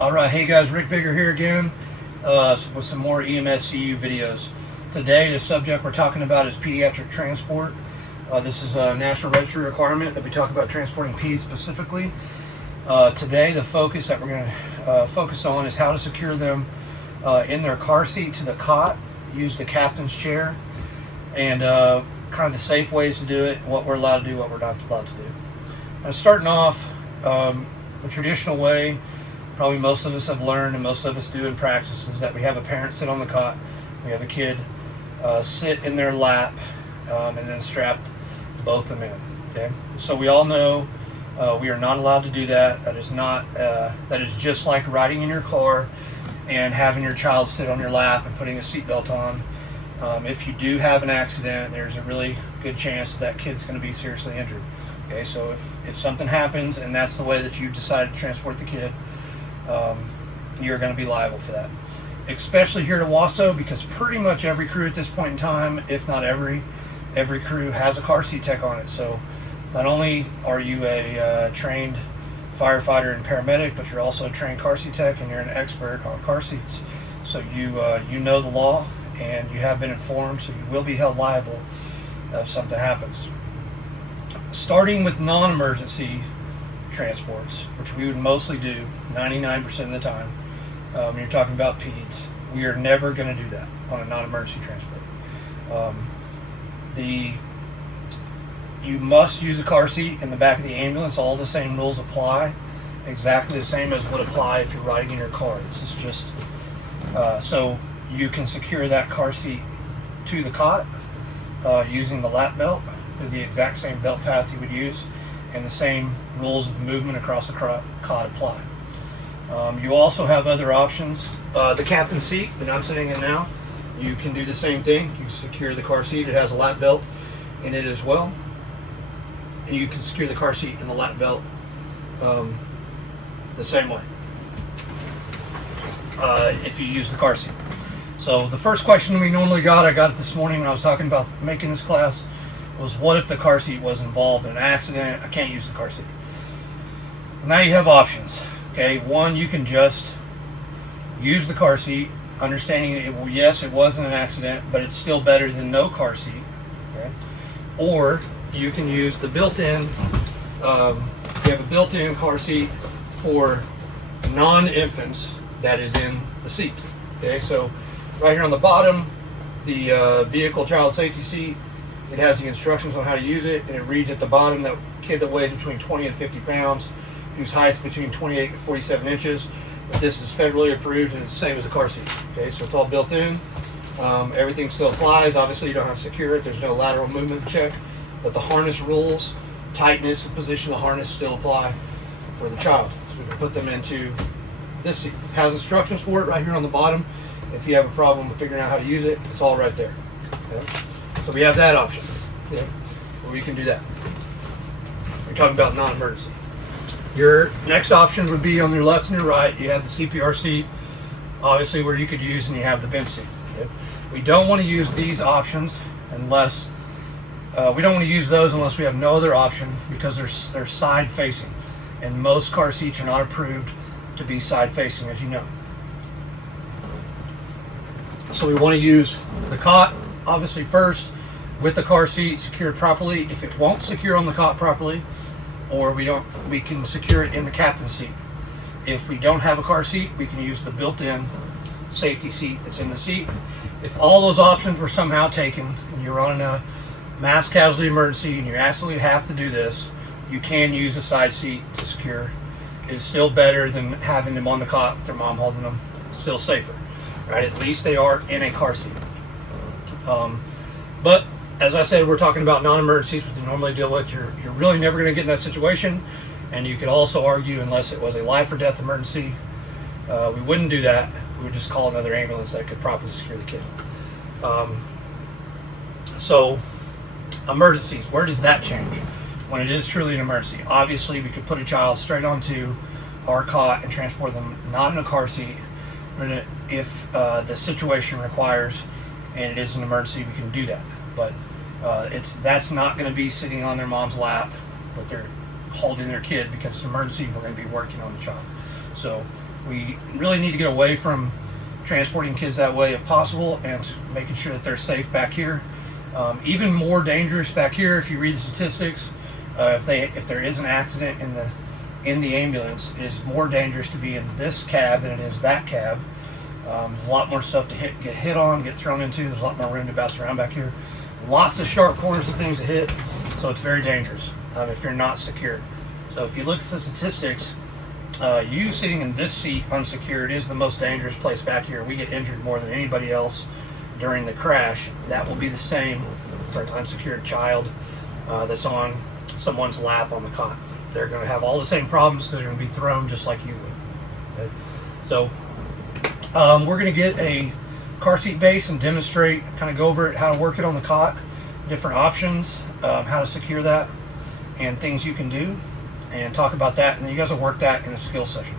Alright, hey guys, Rick Bigger here again with some more EMSCU videos. Today the subject we're talking about is pediatric transport. This is a national registry requirement that we talk about transporting peds specifically. Today the focus that we're going to focus on is how to secure them in their car seat to the cot, use the captain's chair, and kind of the safe ways to do it, what we're allowed to do, what we're not allowed to do. Now, starting off, the traditional way, probably most of us have learned and most of us do in practice, is that we have a parent sit on the cot, we have the kid sit in their lap, and then strap both of them in. Okay, so we all know we are not allowed to do that. That is not that is just like riding in your car and having your child sit on your lap and putting a seatbelt on. If you do have an accident, there's a really good chance that kid's going to be seriously injured. Okay, so if something happens and that's the way that you decided to transport the kid, you're going to be liable for that. Especially here at Owasso, because pretty much every crew at this point in time, if not every crew has a car seat tech on it. So not only are you a trained firefighter and paramedic, but you're also a trained car seat tech and you're an expert on car seats. So you know the law and you have been informed, so you will be held liable if something happens. Starting with non-emergency transports, which we would mostly do 99% of the time. When you're talking about peds, we are never going to do that on a non-emergency transport. You must use a car seat in the back of the ambulance. All the same rules apply, exactly the same as would apply if you're riding in your car. This is just so you can secure that car seat to the cot using the lap belt through the exact same belt path you would use, and the same rules of movement across the cot apply. You also have other options. The captain's seat that I'm sitting in now, you can do the same thing. You secure the car seat. It has a lap belt in it as well. And you can secure the car seat and the lap belt the same way if you use the car seat. So the first question we normally I got it this morning when I was talking about making this class, was what if the car seat was involved in an accident? I can't use the car seat. Now you have options. Okay, one, you can just use the car seat, understanding that yes, it wasn't an accident, but it's still better than no car seat. Okay? Or you can use the built-in, you have a built-in car seat for non-infants that is in the seat. Okay, so right here on the bottom, the vehicle child safety seat, it has the instructions on how to use it, and it reads at the bottom that kid that weighs between 20 and 50 pounds, whose height is between 28 and 47 inches. But this is federally approved and it's the same as a car seat. Okay, so it's all built in. Everything still applies. Obviously, you don't have to secure it. There's no lateral movement check, but the harness rules, tightness and position of the harness still apply for the child. So we can put them into this seat. It has instructions for it right here on the bottom. If you have a problem with figuring out how to use it, it's all right there. Okay? So we have that option, okay, where we can do that. We're talking about non-emergency. Your next option would be on your left and your right. You have the CPR seat, obviously, where you could use, and you have the bench seat. Okay? We don't want to use these options unless we don't want to use those unless we have no other option, because they're side facing, and most car seats are not approved to be side facing, as you know. So we want to use the cot, obviously, first, with the car seat secured properly. If it won't secure on the cot properly, or we can secure it in the captain's seat. If we don't have a car seat, we can use the built-in safety seat that's in the seat. If all those options were somehow taken and you're on a mass casualty emergency and you absolutely have to do this, you can use a side seat to secure. It's still better than having them on the cot with their mom holding them. Still safer, right? At least they are in a car seat. But as I said, we're talking about non-emergencies, which we normally deal with. You're really never going to get in that situation, and you could also argue, unless it was a life or death emergency, we wouldn't do that. We would just call another ambulance that could properly secure the kid. So emergencies, where does that change when it is truly an emergency? Obviously, we could put a child straight onto our cot and transport them not in a car seat, but if the situation requires and it is an emergency, we can do that. But that's not going to be sitting on their mom's lap, but they're holding their kid, because it's an emergency. We're going to be working on the child. So We really need to get away from transporting kids that way if possible, and making sure that they're safe back here. Even more dangerous back here, if you read the statistics, if there is an accident in the ambulance, it is more dangerous to be in this cab than it is that cab. There's a lot more stuff to get hit on, get thrown into. There's a lot more room to bounce around back here. Lots of sharp corners and things to hit, so it's very dangerous if you're not secured. So if you look at the statistics, you sitting in this seat unsecured is the most dangerous place back here. We get injured more than anybody else during the crash. That will be the same for an unsecured child that's on someone's lap on the cot. They're going to have all the same problems because they're going to be thrown just like you would. Okay? So we're going to get a car seat base and demonstrate, kind of go over it, how to work it on the cot, different options, how to secure that, and things you can do, and talk about that, and then you guys will work that in a skill session.